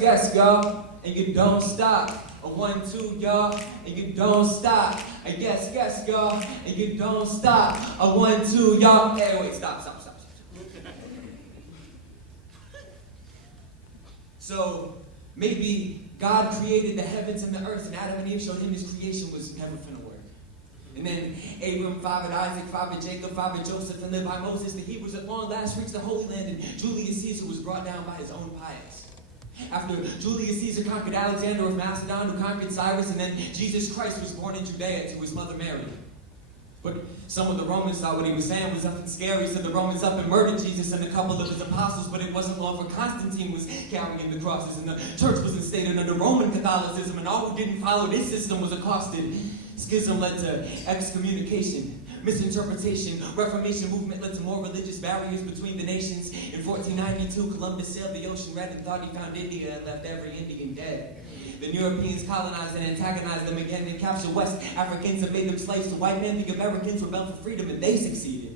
yes, y'all, and you don't stop. A 1, 2, y'all, and you don't stop. A yes, y'all, and you don't stop. A 1, 2, y'all. Hey, wait, stop. So maybe God created the heavens and the earth, and Adam and Eve showed him his creation was never finna work. And then Abram fathered Isaac, fathered Jacob, fathered Joseph, and led by Moses. The Hebrews at long last reached the Holy Land, and Julius Caesar was brought down by his own pious. After Julius Caesar conquered Alexander of Macedon, who conquered Cyrus, and then Jesus Christ was born in Judea to his mother Mary. But some of the Romans thought what he was saying was nothing scary, so the Romans up and murdered Jesus and a couple of his apostles, but it wasn't long for Constantine was carrying the crosses, and the church was instated under Roman Catholicism, and all who didn't follow this system was accosted. Schism led to excommunication, misinterpretation. Reformation movement led to more religious barriers between the nations. In 1492, Columbus sailed the ocean red and thought he found India and left every Indian dead. The Europeans colonized and antagonized them again and captured West Africans and made them slaves to white men. The Americans rebelled for freedom and they succeeded.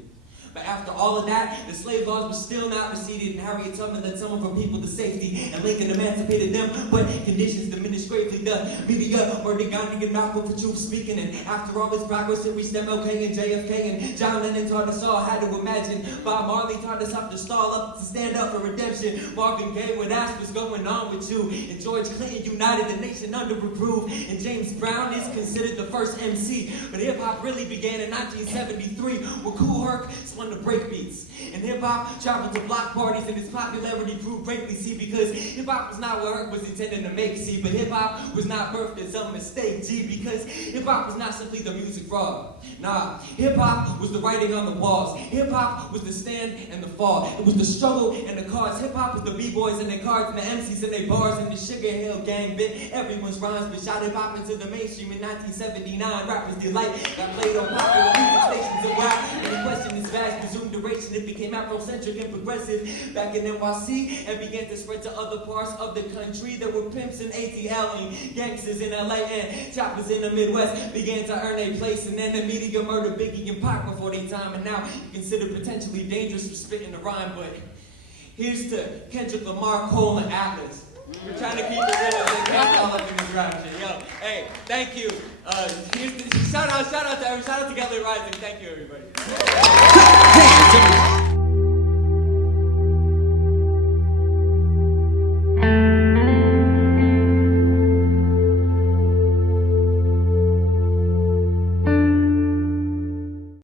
But after all of that, the slave laws were still not receded, and Harriet Tubman led some of her people to safety, and Lincoln emancipated them, but conditions diminished greatly. The media murdered Gandhi and Malcolm for truth speaking, and after all this progress, it reached MLK and JFK, and John Lennon taught us all how to imagine. Bob Marley taught us how to stall up, to stand up for redemption. Marvin Gaye would ask what's going on with you, and George Clinton united the nation under reproof, and James Brown is considered the first MC. But hip-hop really began in 1973, where Kool Herc spun the breakbeats. And hip-hop traveled to block parties, and its popularity grew greatly, see, because hip-hop was not what Herc was intended to make, see, but hip-hop was not birthed as a mistake, G, because hip-hop was not simply the music raw. Nah, hip-hop was the writing on the walls. Hip-hop was the stand and the fall. It was the struggle and the cards. Hip-hop was the b-boys and their cards, and the MCs and their bars, and the Sugar Hill Gang bit everyone's rhymes, but shot hip-hop into the mainstream in 1979. Rappers' delight got played on popular music stations and rap, and the question is vast, presumed duration, it became Afrocentric and progressive back in NYC and began to spread to other parts of the country. There were pimps in ATL and gangsters in LA and choppers in the Midwest began to earn a place, and then the media murdered Biggie and Pac before their time, and now considered potentially dangerous for spitting a rhyme. But here's to Kendrick Lamar, Cole, and Atlas. We're trying to keep it real and can't all up in this rap shit. Yo, hey, thank you. Shout out to Gallery Rising. Thank you, everybody.